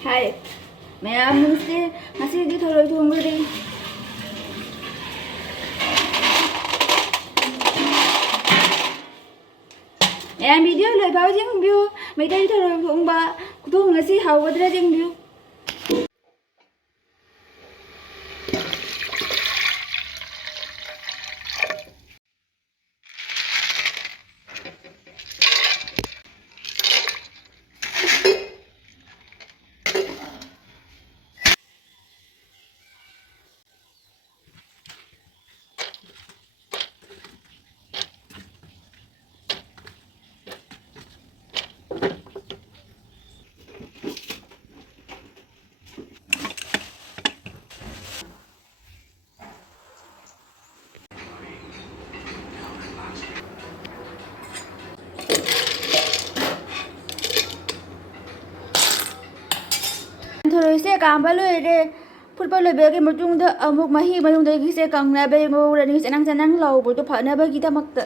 Hi, ma'am, masih di thoro thong đi. Ma'am, video lời báo tiếng view, mấy đây thoro thong ba, thong ngasi hậu cái ra tiếng view. Thoroise kamba loire football lebe ke matungda amuk mahi matungda gise kangna be mo rani senang senang lau bo to phana ba kita makta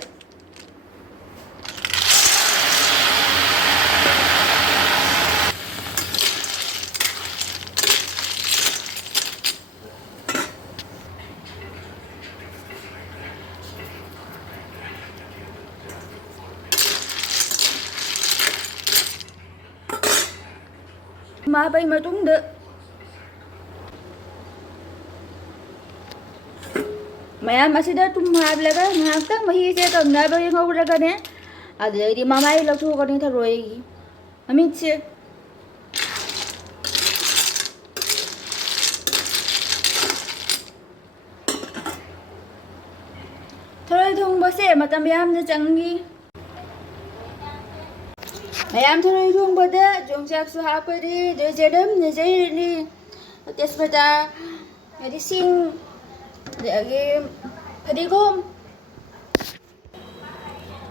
ma bay matungda Ma'am, asida tumhablaga ngakta mahi se kangna ba yung uraga ne ade di mamai lau thu ko ni tharoi amit se tharoi thong ba se matam yam na changi Ma'am, tharoi thong ba da jong sak su ha pa di de jedam ne jai ni tesbata adi sing để đi gom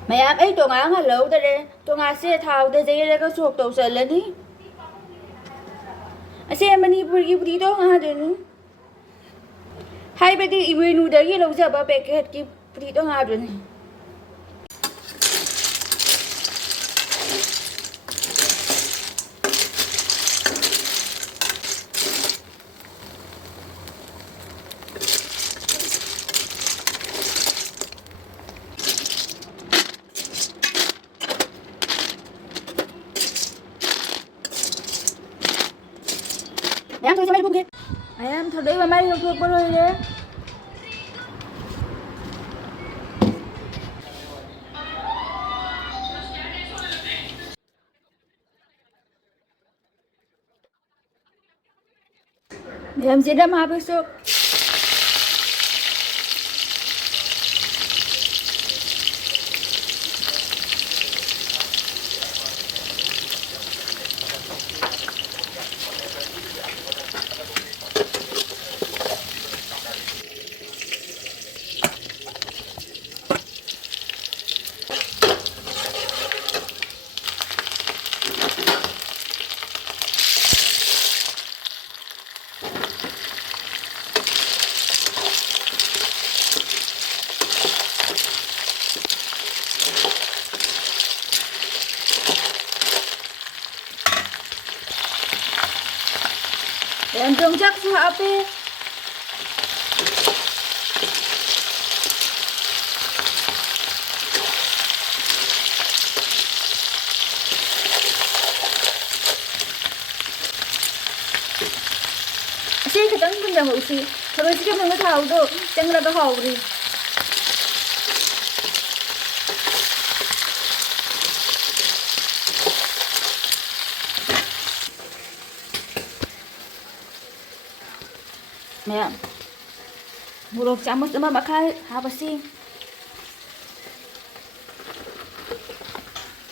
mày em ấy tôi ngã lâu đây đây tôi ngã xe thao đây đây đây có chuột tàu sợi lên đi xe Manipuri đi đó ngã đến hai bên đi ibu đấy lâu giờ bà bé cái kia đi đó ngã đến em thôi cho mày không kia em thật đấy mà mày không thuộc bao rồi đấy em sẽ đâm hai số em trông chắc su hạp đi xe cái tấn cũng chẳng ngủ xí thôi chứ đừng có thảo đâu chẳng là cái hậu đi mẹ murok camus sama makai apa sih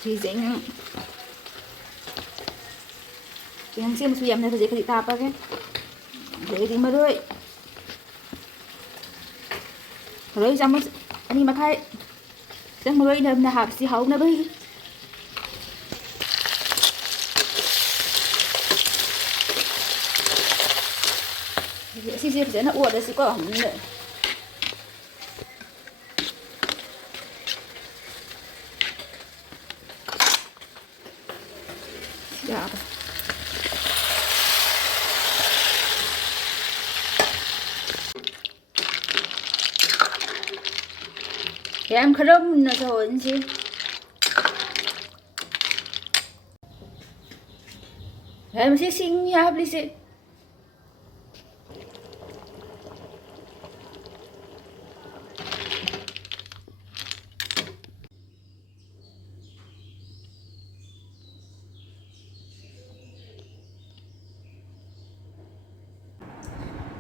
cheesing yang sih mesti yang kerja kerja apa kan jadi di maroi rồi camus ani makai yang maroi na hap si hau na bai xí nó uột đấy xí có hỏng nữa ꯌꯥꯝ ꯈꯔ ꯃꯨꯟꯅ ꯁꯧꯍꯟꯁꯤ. ꯃꯁꯤ ꯁꯤꯡ ꯍꯥꯞꯂꯤꯁꯦ.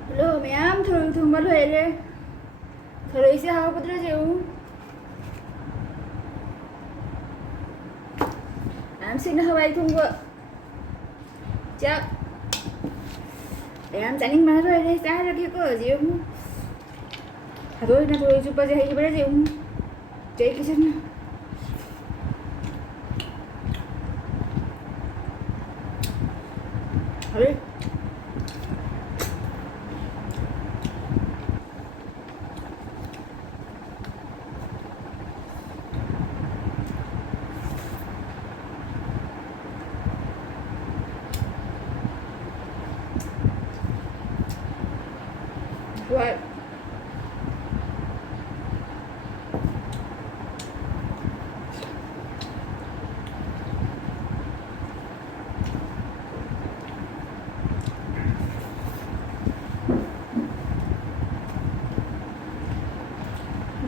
Hello, ma'am. Through through here. Through is how put you. I'm seeing how I through work. Chắc em chẳng mà thôi đây ra ra kia có gì không? Thôi nó thôi super gì hay gì không? Chơi cái chân. Thôi. Right.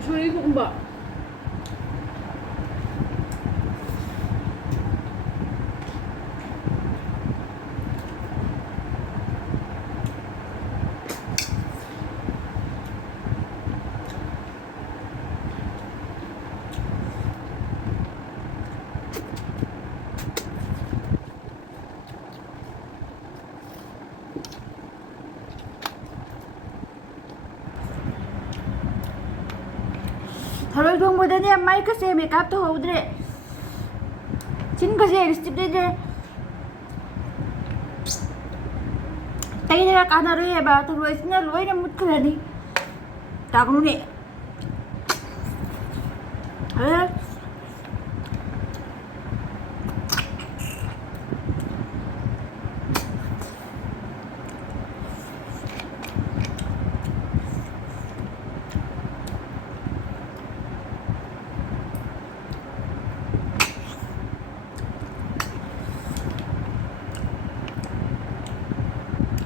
Suy cũng bỏ. Thôi không có đến em mấy cái xe make up tôi hầu đấy. Chính cái xe lipstick đấy. Tay này cả nó rồi bà thôi nó lối nó mất cái này. Ta cũng nè. Hả?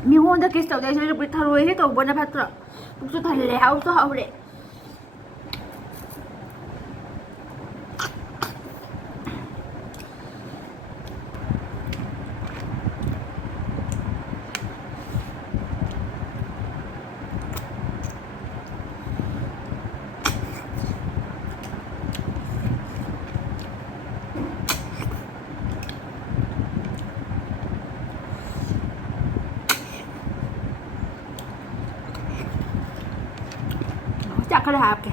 미혼자 게스트 어디서 우리 타로 해도 뭐나 봤더라. 복수 달래 하우스 하우래. Chắc có hạp kìa.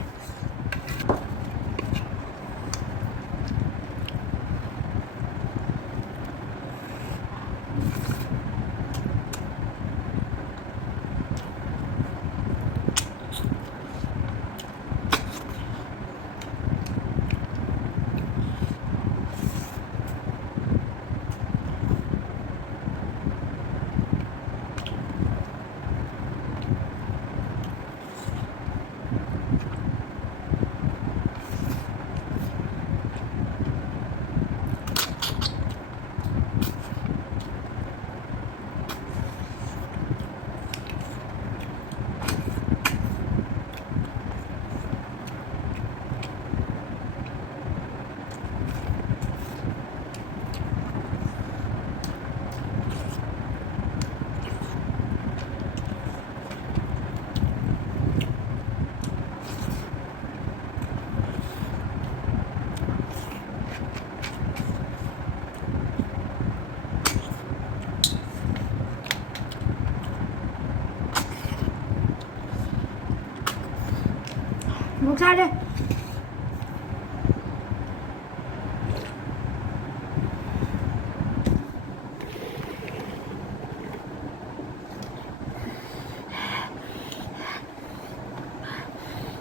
Một sai đây.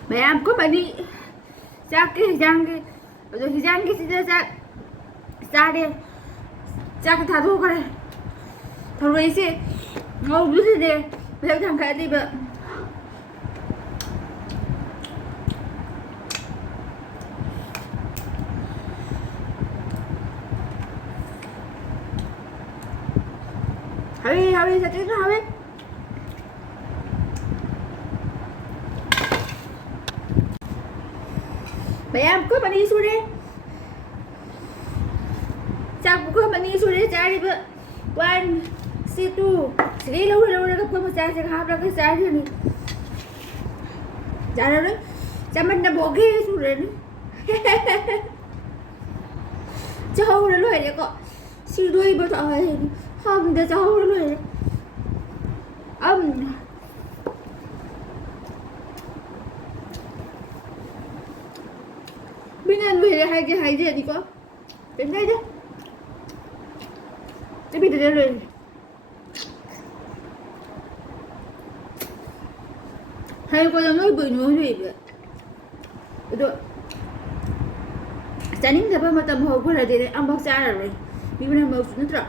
Mẹ em có phải đi ra cái giang cái rồi giang cái ra đi ra cái thà thu cái này thằng ấy sẽ ngầu như thế này bây giờ thằng cái gì vậy 하위 사진 하위. Mẹ em cứ mà đi xuống đi. Sao cũng cứ mà đi xuống đi cha đi vợ. One, two. Sẽ đi lâu rồi gặp con một cha sẽ học ra cái cha đi. Cha đâu đấy. Cha mình đã bỏ ghê xuống rồi đấy. Cha hâu nó lùi đấy cọ. Sư đuôi bao thọ hay. Không để cha hâu nó lùi đấy. Binen về hay gì đi có. Đến đây đó. Để bây giờ lên. Hay có nói bự nhối gì vậy. Được. Chani cái mà tầm hồi của là để ăn bác cha rồi. Vì bên mà nó rõ.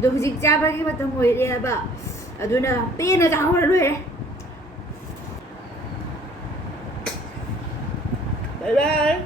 Được dịch cha ba cái mà tầm hồi đi bà. Ở đây là tiền là cháu rồi đấy. Bye bye.